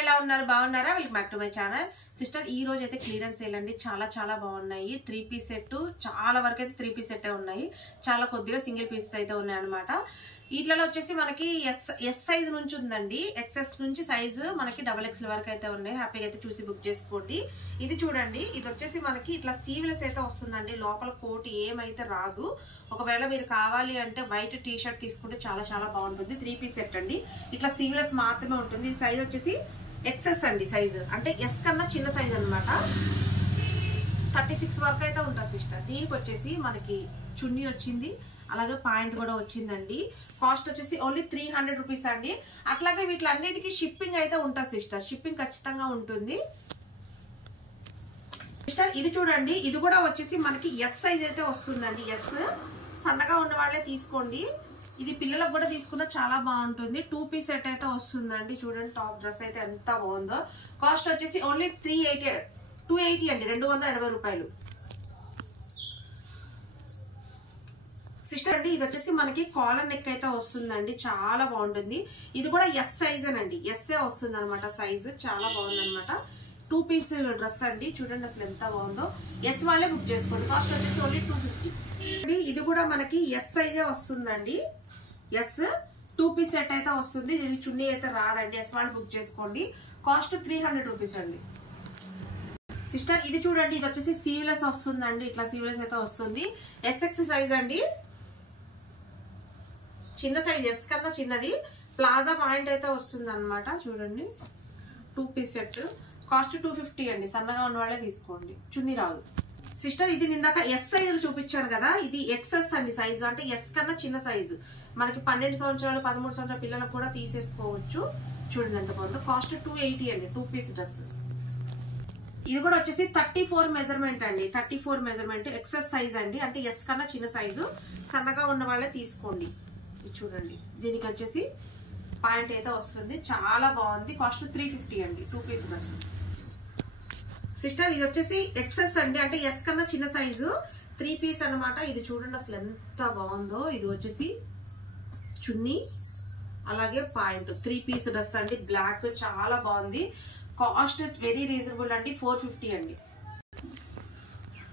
ఎలా ఉన్నారు బాగున్నారా welcome back to my channel sister ఈ రోజు అయితే క్లియరెన్స్ సేల్ అండి చాలా బాగున్నాయి 3 పీస్ సెట్ చాలా వరకు అయితే 3 పీస్ సెట్ ఉన్నాయి చాలా కొద్దిగా సింగిల్ పీసెస్ అయితే ఉన్నాయి అన్నమాట వీటిలో వచ్చేసి మనకి ఎస్ సైజ్ నుంచి ఉందండి ఎక్స్ఎస్ నుంచి సైజ్ మనకి డబుల్ ఎక్స్ఎల్ వరకు అయితే ఉన్నాయి హ్యాపీగా అయితే చూసి బుక్ చేసుకోండి ఇది చూడండి ఇది వచ్చేసి మనకి ఇట్లా సీవ్లెస్ అయితే వస్తుందండి లోపల కోట్ ఏమైతే రాదు ఒకవేళ మీరు కావాలి అంటే వైట్ టీ షర్ట్ తీసుకుంటే చాలా బాగుంటుంది 3 పీస్ సెట్ అండి ఇట్లా సీవ్లెస్ మాత్రమే ఉంటుంది ఈ సైజ్ వచ్చేసి ఎక్సెస్ అండి సైజ్ అంటే ఎస్ కన్నా చిన్న సైజ్ అన్నమాట 36 వరకు అయితే ఉంటుంది సిస్టర్ దీనికి వచ్చేసి మనకి చున్నీ వచ్చింది అలాగే పాయింట్ కూడా వచ్చిందండి కాస్ట్ వచ్చేసి ఓన్లీ 300 రూపీస్ అండి అట్లాగే వీటిలన్నిటికీ షిప్పింగ్ అయితే ఉంటుంది సిస్టర్ షిప్పింగ్ ఖచ్చితంగా ఉంటుంది సిస్టర్ ఇది చూడండి ఇది కూడా వచ్చేసి మనకి ఎస్ సైజ్ అయితే వస్తుందండి ఎస్ సన్నగా ఉన్న వాళ్ళే తీసుకోండి ఇది పిల్లలకు కూడా తీసుకున్నా చాలా బాగుంటుంది 2 పీస్ సెట్ అయితే వస్తుందండి చూడండి టాప్ డ్రెస్ అయితే ఎంత బాగుందో కాస్ట్ వచ్చేసి ఓన్లీ 280 అండి 280 రూపాయలు సిస్టర్ అండి ఇది వచ్చేసి మనకి కాలర్ నెక్ అయితే వస్తుందండి చాలా బాగుంటుంది ఇది కూడా ఎస్ సైజ్ అండి ఎస్ఏ వస్తుంది అనమాట సైజ్ చాలా బాగుంది అనమాట 2 పీస్ డ్రెస్ అండి చూడండి అసలు ఎంత బాగుందో ఎస్ వాళ్ళే బుక్ చేసుకోండి కాస్ట్ వచ్చేసి ఓన్లీ 250 ఇది కూడా మనకి ఎస్ సైజే వస్తుందండి ఎస్ 2 పీస్ సెట్ అయితే వస్తుంది దీనికి చున్నీ అయితే రాదండి ఎస్ వాళ్ళు బుక్ చేసుకోండి కాస్ట్ 300 రూపీస్ అండి సిస్టర్ ఇది చూడండి ఇది వచ్చేసి సీవ్లెస్ వస్తుందండి ఇట్లా సీవ్లెస్ అయితే వస్తుంది ఎస్ఎక్స్ సైజ్ అండి చిన్న సైజ్ ఎస్ కన్నా చిన్నది ప్లాజా పాయింట్ అయితే వస్తుంది అనమాట చూడండి 2 పీస్ సెట్ కాస్ట్ 250 అండి సన్నగా ఉన్న వాళ్ళే తీసుకోండి చున్నీ రాదు సిస్టర్ ఇది నిందాక ఎస్ సైజులు చూపించాను కదా ఇది ఎక్సెస్ అండి సైజు అంటే ఎస్ కన్నా చిన్న సైజు మనకి 12 సంవత్సరాలు 13 సంవత్సరాల పిల్లలకు కూడా తీసేసుకోవచ్చు చూడండి ఎంత బాగుందో కాస్ట్ 280 అండి 2 పీస్ డ్రెస్ ఇది కూడా వచ్చేసి 34 మెజర్మెంట్ అండి 34 మెజర్మెంట్ ఎక్సెస్ సైజ్ అండి అంటే ఎస్ కన్నా చిన్న సైజు సన్నగా ఉన్న వాళ్ళే తీసుకోండి చూడండి దీనికి వచ్చేసి పాయింట్ అయితే వస్తుంది చాలా బాగుంది కాస్ట్ 350 అండి 2 పీస్ డ్రెస్ సిస్టర్ ఇది వచ్చేసి ఎక్సెస్ అండి అంటే ఎస్ కన్నా చిన్న సైజు 3 పీస్ అనమాట ఇది చూడండి అసలు ఎంత బాగుందో ఇది వచ్చేసి చున్నీ అలాగే పాయింట్ 3 పీస్ డ్రెస్ అండి బ్లాక్ చాలా బాగుంది కాస్ట్ వెరీ రీజనబుల్ అండి 450 అండి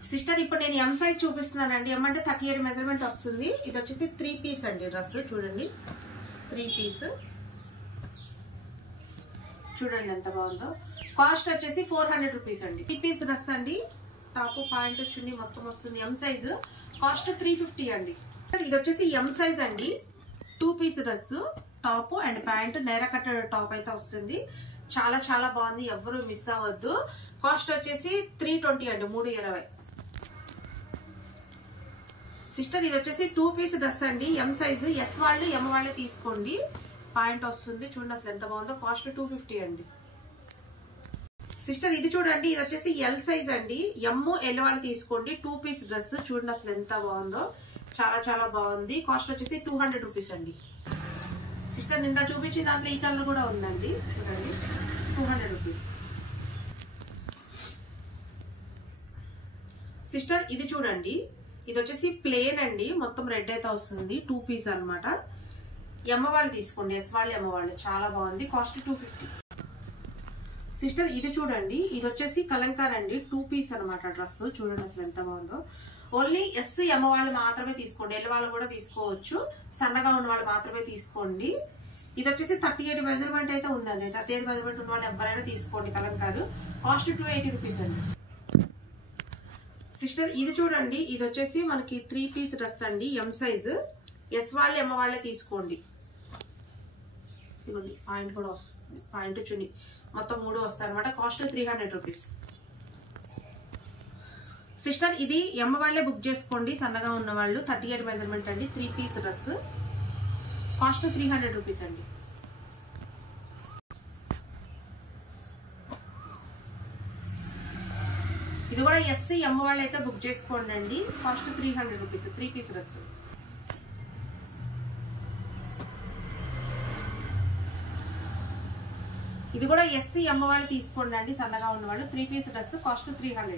సిస్టర్ ఇప్పుడు నేను ఎం సైజ్ చూపిస్తున్నానండి ఎం అంటే 38 మెజర్మెంట్ వస్తుంది ఇది వచ్చేసి 3 పీస్ అండి డ్రెస్ చూడండి 3 పీస్ చూడండి ఎంత బాగుందో కాస్ట్ వచ్చేసి 400 రూపీస్ అండి 3 పీస్ డ్రెస్ అండి టాప్ పాయింట్ చున్నీ మొత్తం వస్తుంది ఎం సైజ్ కాస్ట్ 350 అండి ఇది వచ్చేసి ఎం సైజ్ అండి 2 piece dress top and pant నేర కట్ట టాప్ అయితే వస్తుంది చాలా బాగుంది ఎవరు మిస్ అవ్వద్దు కాస్ట్ వచ్చేసి 320 అండి 320 సిస్టర్ ఇది వచ్చేసి 2 పీస్ డ్రెస్ అండి ఎం సైజ్ ఎస్ వాళ్ళు ఎం వాళ్ళే తీసుకోండి పాయింట్ వస్తుంది చూడండి అసలు ఎంత బాగుందో కాస్ట్ 250 అండి సిస్టర్ ఇది చూడండి ఇది వచ్చేసి ఎల్ సైజ్ అండి ఎమ్ ఎల్ వాళ్ళు తీసుకోండి 2 పీస్ డ్రెస్ చూడండి అసలు ఎంత బాగుందో చాలా బాగుంది కాస్ట్ వచ్చేసి 200 రూపీస్ అండి సిస్టర్ నిందా చూపించి దాంట్లో ఈ కలర్ కూడా ఉందండి చూడండి 200 రూపీస్ సిస్టర్ ఇది చూడండి ఇది వచ్చేసి ప్లేన్ అండి మొత్తం రెడ్ అయితే వస్తుంది 2 పీస్ అనమాట ఎమ్మ వాళ్ళు తీసుకోండి ఎస్ వాళ్ళు ఎమ్మ వాళ్ళు చాలా బాగుంది కాస్ట్ 250 సిస్టర్ ఇది చూడండి ఇది వచ్చేసి కలంకార్ అండి 2 పీస్ అనమాట డ్రెస్ చూడండి అసలు ఎంత బాగుందో ఓన్లీ ఎస్ ఎమ్మ వాళ్ళు మాత్రమే తీసుకోండి ఎల్ వాళ్ళు కూడా తీసుకోవచ్చు సన్నగా ఉన్న వాళ్ళు మాత్రమే తీసుకోండి ఇది వచ్చేసి 38 మెజర్మెంట్ అయితే ఉందండి 38 మెజర్మెంట్ ఉన్న వాళ్ళు ఎవరైనా తీసుకోండి కలంకారు కాస్ట్ 280 రూపీస్ అండి సిస్టర్ ఇది చూడండి ఇది వచ్చేసి మనకి 3 పీస్ డ్రెస్ అండి ఎం సైజ్ ఎస్ వాళ్ళు ఎమ్మ వాళ్ళే తీసుకోండి ఇదిగోండి పాయింట్ కూడా వస్తుంది పాయింట్ చున్నీ మొత్తం 3 వస్తాయి అనమాట కాస్ట్ 300 రూపీస్ సిస్టర్ ఇది ఎమ్మ వాళ్ళే బుక్ చేసుకోండి సన్నగా ఉన్న వాళ్ళు 38 మెజర్మెంట్ అండి 3 పీస్ డ్రెస్ కాస్ట్ 300 రూపీస్ అండి ఇది కూడా ఎస్ ఎమ్మ వాళ్ళు అయితే బుక్ చేసుకోండి అండి కాస్ట్ 300 రూపీస్ 3 పీస్ డ్రెస్ ఇది కూడా ఎస్సీ ఎమ్మ వాళ్ళు తీసుకోండి అండి సన్నగా ఉన్న వాళ్ళు 3 పీస్ డ్రెస్ కాస్ట్ 300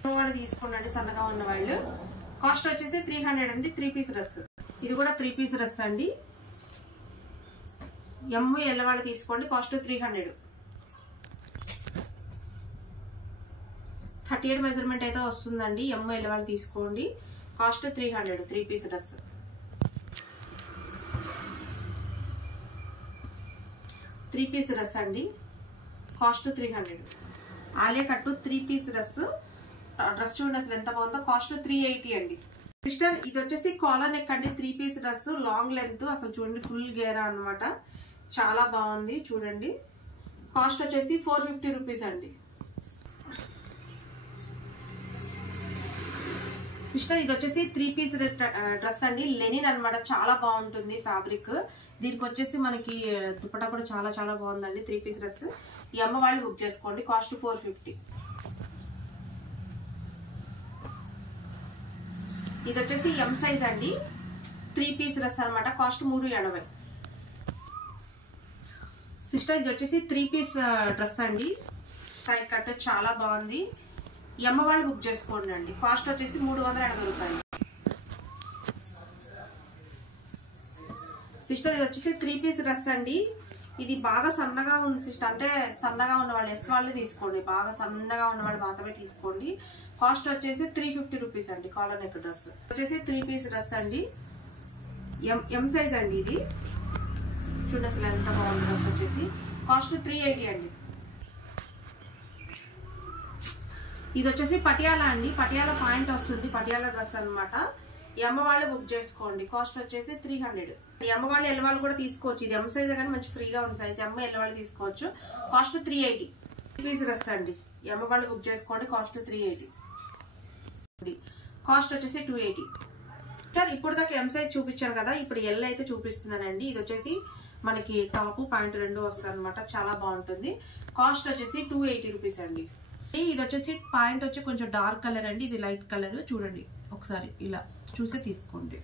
ఎమ్మ వాళ్ళు తీసుకోండి అండి సన్నగా ఉన్న వాళ్ళు కాస్ట్ వచ్చేసి 300 అండి 3 పీస్ డ్రెస్ ఇది కూడా 3 పీస్ డ్రెస్ అండి ఎమ్ ఎల్ వాళ్ళు తీసుకోండి కాస్ట్ 300 38 మెజర్మెంట్ అయితే వస్తుందండి. ఎంఎల్ వాళ్ళు తీసుకోండి. Cost 300 3 piece dress. Three piece dress అండి, cost 300. Alia cut 3 piece dress. Dress చూడండి అసలు ఎంత బాగుందో. కాస్ట్ 380 అండి. సిస్టర్ ఇది వచ్చేసి కాలర్ నెక్ అండి. 3 పీస్ డ్రెస్, లాంగ్ లెంత్. అసలు చూడండి ఫుల్ గేరా అన్నమాట. చాలా బాగుంది చూడండి. కాస్ట్ వచ్చేసి 450 రూపీస్ అండి. సిస్టర్ ఇది వచ్చేసి 3 పీస్ డ్రెస్ అండి. లెనిన్ అన్నమాట. చాలా బాగుంటుంది ఫ్యాబ్రిక్. దీనికి వచ్చేసి మనకి దుపట్టా కూడా చాలా చాలా బాగుందండి. 3 పీస్ డ్రెస్. ఈ అమ్మ వాళ్ళు బుక్ చేసుకోండి. కాస్ట్ 450. ఇది వచ్చేసి ఎం సైజ్ అండి. 3 పీస్ డ్రెస్ అనమాట. కాస్ట్ 380. సిస్టర్ ఇది వచ్చేసి 3 పీస్ డ్రెస్ అండి. సైడ్ కట్ చాలా బాగుంది. ఎమ్మ వాళ్ళు బుక్ చేసుకోండి అండి. కాస్ట్ వచ్చేసి 380 రూపాయలు. సిస్టర్ ఇది వచ్చేసి 3 పీస్ డ్రెస్ అండి. ఇది బాగా సన్నగా ఉంది సిస్టర్. అంటే సన్నగా ఉన్న వాళ్ళు ఎస్ వాళ్ళు తీసుకోండి. బాగా సన్నగా ఉన్న వాళ్ళు మాత్రమే తీసుకోండి. కాస్ట్ వచ్చేసి 350 రూపీస్ అండి. కాలర్ నెక్ డ్రెస్ వచ్చేసి 3 పీస్ డ్రెస్ అండి. ఎం సైజ్ అండి. ఇది చూడండి అసలు ఎంత బాగుంది. డ్రెస్ వచ్చేసి కాస్ట్ 380 అండి. ఇది వచ్చేసి పటియాలా అండి. పటియాలా పాయింట్ వస్తుంది. పటియాలా డ్రెస్ అనమాట. ఈ అమ్మ వాళ్ళు బుక్ చేసుకోండి. కాస్ట్ వచ్చేసి 300. ఈ అమ్మ వాళ్ళు ఎల్ వాళ్ళు కూడా తీసుకోవచ్చు. ఇది ఎం సైజ్ కానీ మంచి ఫ్రీగా ఉంది సైజ్. అమ్మ ఎల్ వాళ్ళు తీసుకోవచ్చు. కాస్ట్ 380. పీస్ డ్రెస్ అండి. ఈ అమ్మ వాళ్ళు బుక్ చేసుకోండి. కాస్ట్ 380. కాస్ట్ వచ్చేసి 280. సార్ ఇప్పుడు దాకా ఎం సైజ్ చూపించాను కదా, ఇప్పుడు ఎల్ అయితే చూపిస్తున్నానండి. ఇది వచ్చేసి మనకి టాప్ ప్యాంట్ రెండు వస్తాయి అనమాట. చాలా బాగుంటుంది. కాస్ట్ వచ్చేసి 280 రూపీస్ అండి. ఇది వచ్చేసి ప్యాంట్ వచ్చి కొంచెం డార్క్ కలర్ అండి. ఇది లైట్ కలర్. చూడండి ఒకసారి ఇలా చూసి తీసుకోండి.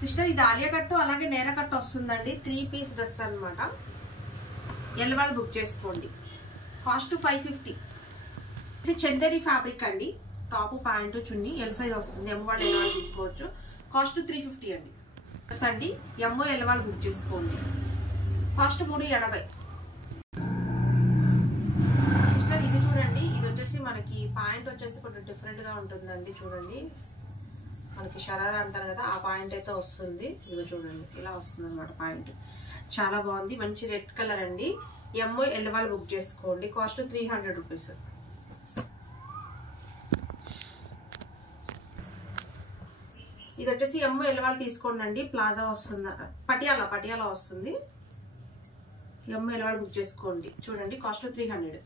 సిస్టర్ ఇది ఆలియా కట్టు అలాగే నేర కట్టు వస్తుందండి. 3 పీస్ డ్రెస్ అనమాట. ఎల్ వాళ్ళు బుక్ చేసుకోండి. కాస్ట్ 550. ఇది చందేరి ఫ్యాబ్రిక్ అండి. టాప్ ప్యాంట్ చున్నీ ఎల్ సైజ్ వస్తుంది. ఎమ్ వాళ్ళు ఎల్ వాళ్ళు తీసుకోవచ్చు. కాస్ట్ 350 అండి. డ్రెస్ అండి. ఎమ్ ఎల్ వాళ్ళు బుక్ చేసుకోండి. కాస్ట్ 380. సిస్టర్ ఇది చూడండి. ఇది వచ్చేసి మనకి పాయింట్ వచ్చేసి కొంచెం డిఫరెంట్ గా ఉంటుందండి. చూడండి మనకి షరారా అంటారు కదా, ఆ పాయింట్ అయితే వస్తుంది. ఇది చూడండి ఇలా వస్తుంది అనమాట పాయింట్. చాలా బాగుంది. మంచి రెడ్ కలర్ అండి. ఎమ్ ఎల్ వాళ్ళు బుక్ చేసుకోండి. Cost 300 rupees. ఇది వచ్చేసి ఎమ్ ఎల్ వాళ్ళు తీసుకోండి అండి. ప్లాజా వస్తుంది. పటియాలా వస్తుంది. ఎమ్ ఎల్ వాళ్ళు బుక్ చేసుకోండి. చూడండి కాస్ట్ 300.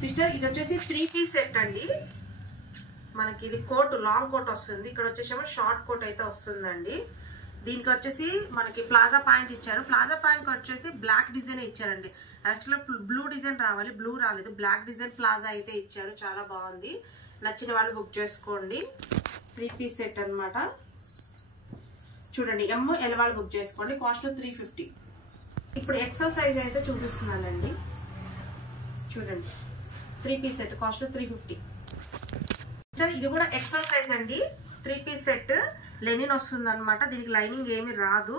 సిస్టర్ ఇది వచ్చేసి 3 పీస్ సెట్ అండి. మనకి ఇది కోట్ లాంగ్ కోట్ వస్తుంది. ఇక్కడ వచ్చేసేమో షార్ట్ కోట్ అయితే వస్తుందండి. దీనికి వచ్చేసి మనకి ప్లాజా పాయింట్ ఇచ్చారు. ప్లాజా పాయింట్ వచ్చేసి బ్లాక్ డిజైన్ ఇచ్చారండి. యాక్చువల్గా బ్లూ డిజైన్ రావాలి, బ్లూ రాలేదు. బ్లాక్ డిజైన్ ప్లాజా అయితే ఇచ్చారు. చాలా బాగుంది. నచ్చిన వాళ్ళు బుక్ చేసుకోండి. 3 పీస్ సెట్ అనమాట. చూడండి ఎమ్ ఎల్ వాళ్ళు బుక్ చేసుకోండి. కాస్ట్ 350. ఇప్పుడు ఎక్సెల్ సైజ్ అయితే చూపిస్తున్నానండి. చూడండి 3 పీస్ సెట్ కాస్ట్ 350. ఇది కూడా ఎక్సెల్ సైజ్ అండి. 3 పీస్ సెట్ లెనిన్ వస్తుంది అనమాట. దీనికి లైనింగ్ ఏమి రాదు.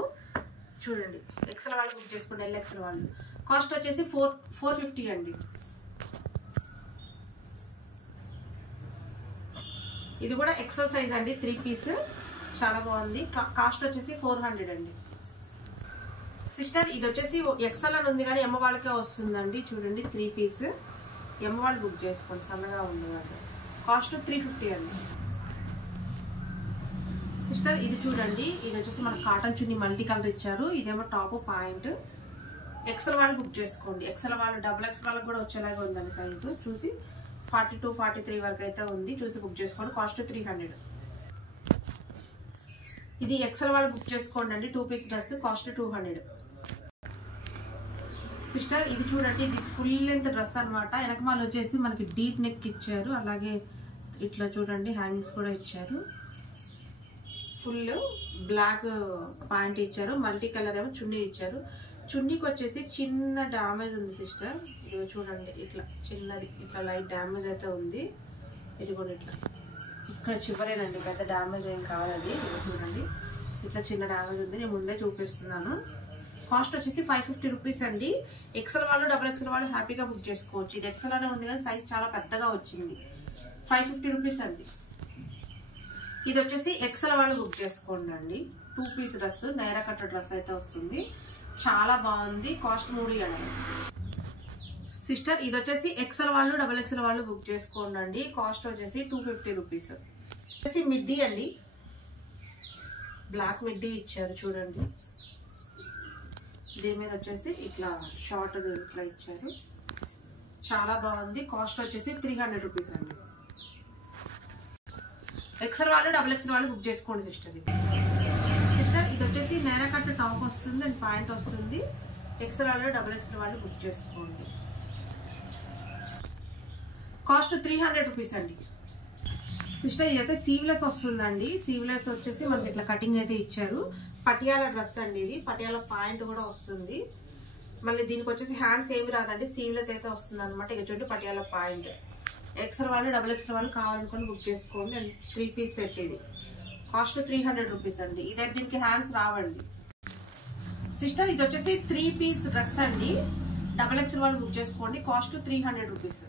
చూడండి ఎక్సెల్ వాళ్ళు బుక్ చేసుకోండి. ఎల్ ఎక్సెల్ వాళ్ళు. కాస్ట్ వచ్చేసి 450 అండి. ఇది కూడా ఎక్సెల్ సైజ్ అండి. 3 పీస్ చాలా బాగుంది. కాస్ట్ వచ్చేసి 400 అండి. సిస్టర్ ఇది వచ్చేసి ఎక్సెల్ అని ఉంది కానీ ఎమ్మ వాళ్ళకే వస్తుందండి. చూడండి 3 పీస్. ఎమ్మ వాళ్ళు బుక్ చేసుకోండి. సన్నగా ఉంది వాళ్ళు. కాస్ట్ 350 అండి. సిస్టర్ ఇది చూడండి. ఇది వచ్చేసి మన కాటన్ చున్నీ మల్టీ కలర్ ఇచ్చారు. ఇదేమో టాప్ పాయింట్. ఎక్సెల్ వాళ్ళు బుక్ చేసుకోండి. ఎక్సెల్ వాళ్ళు XXL వాళ్ళకి కూడా వచ్చేలాగా ఉందండి సైజు. చూసి 42, 43 వరకు అయితే ఉంది. చూసి బుక్ చేసుకోండి. కాస్ట్ 300. ఇది ఎక్సెల్ వాళ్ళు బుక్ చేసుకోండి అండి. 2 పీస్ డ్రెస్. కాస్ట్ 200. సిస్టర్ ఇది చూడండి. ఇది ఫుల్ లెంత్ డ్రెస్ అనమాట. వెనకమాల వచ్చేసి మనకి డీప్ నెక్ ఇచ్చారు. అలాగే ఇట్లా చూడండి హ్యాంగింగ్స్ కూడా ఇచ్చారు. ఫుల్ బ్లాక్ పాయింట్ ఇచ్చారు. మల్టీ కలర్ ఏమో చున్నీ ఇచ్చారు. చున్నీకి వచ్చేసి చిన్న డ్యామేజ్ ఉంది సిస్టర్. ఇది చూడండి ఇట్లా చిన్నది ఇట్లా లైట్ డ్యామేజ్ అయితే ఉంది. ఇది కూడా ఇట్లా ఇక్కడ చివరేనండి. పెద్ద డ్యామేజ్ ఏం కావాలి. ఇది చూడండి ఇట్లా చిన్న డ్యామేజ్ ఉంది. నేను ముందే చూపిస్తున్నాను. కాస్ట్ వచ్చేసి 550 రూపీస్ అండి. ఎక్సెల్ వాళ్ళు XXL వాళ్ళు హ్యాపీగా బుక్ చేసుకోవచ్చు. ఇది ఎక్సెల్ అనే ఉంది కానీ సైజ్ చాలా పెద్దగా వచ్చింది. 550 రూపీస్ అండి. ఇది వచ్చేసి ఎక్సెల్ వాళ్ళు బుక్ చేసుకోండి అండి. 2 పీస్ డ్రెస్, నైరా కట్ట డ్రెస్ అయితే వస్తుంది. చాలా బాగుంది. కాస్ట్ 3 అండి. సిస్టర్ ఇది వచ్చేసి ఎక్సెల్ వాళ్ళు డబుల్ ఎక్సెల్ వాళ్ళు బుక్ చేసుకోండి అండి. కాస్ట్ వచ్చేసి 250 రూపీస్. వచ్చేసి మిడ్డీ అండి, బ్లాక్ మిడ్డీ ఇచ్చారు చూడండి. దీని మీద వచ్చేసి ఇట్లా షార్ట్ ఇట్లా ఇచ్చారు. చాలా బాగుంది. కాస్ట్ వచ్చేసి 300 రూపీస్ అండి. ఎక్సెల్ వాళ్ళు డబుల్ ఎక్సెల్ వాళ్ళు బుక్ చేసుకోండి సిస్టర్. సిస్టర్ ఇది వచ్చేసి నైరా కట్ టాప్ వస్తుంది అండ్ ప్యాంట్ వస్తుంది. ఎక్సెల్ వాళ్ళు డబుల్ ఎక్సెల్ వాళ్ళు బుక్ చేసుకోండి. కాస్ట్ 300 రూపీస్ అండి. సిస్టర్ ఇదైతే సీవ్లెస్ వస్తుందండి. సీవ్లెస్ వచ్చేసి మనకి ఇట్లా కటింగ్ అయితే ఇచ్చారు. పటియాలా డ్రెస్ అండి. ఇది పటియాలా పాయింట్ కూడా వస్తుంది. మళ్ళీ దీనికి వచ్చేసి హ్యాండ్స్ ఏమి రాదండి, సీవ్లెస్ అయితే వస్తుంది అనమాట. ఇక చూడండి పటియాలా పాయింట్. ఎక్సెల్ వాళ్ళు డబుల్ ఎక్సెల్ వాళ్ళు కావాలనుకొని బుక్ చేసుకోండి. అండ్ 3 పీస్ సెట్ ఇది. కాస్ట్ 300 రూపీస్ అండి. ఇదైతే దీనికి హ్యాండ్స్ రావండి. సిస్టర్ ఇది వచ్చేసి 3 పీస్ డ్రెస్ అండి. డబుల్ ఎక్సెల్ వాళ్ళు బుక్ చేసుకోండి. Cost 300 rupees.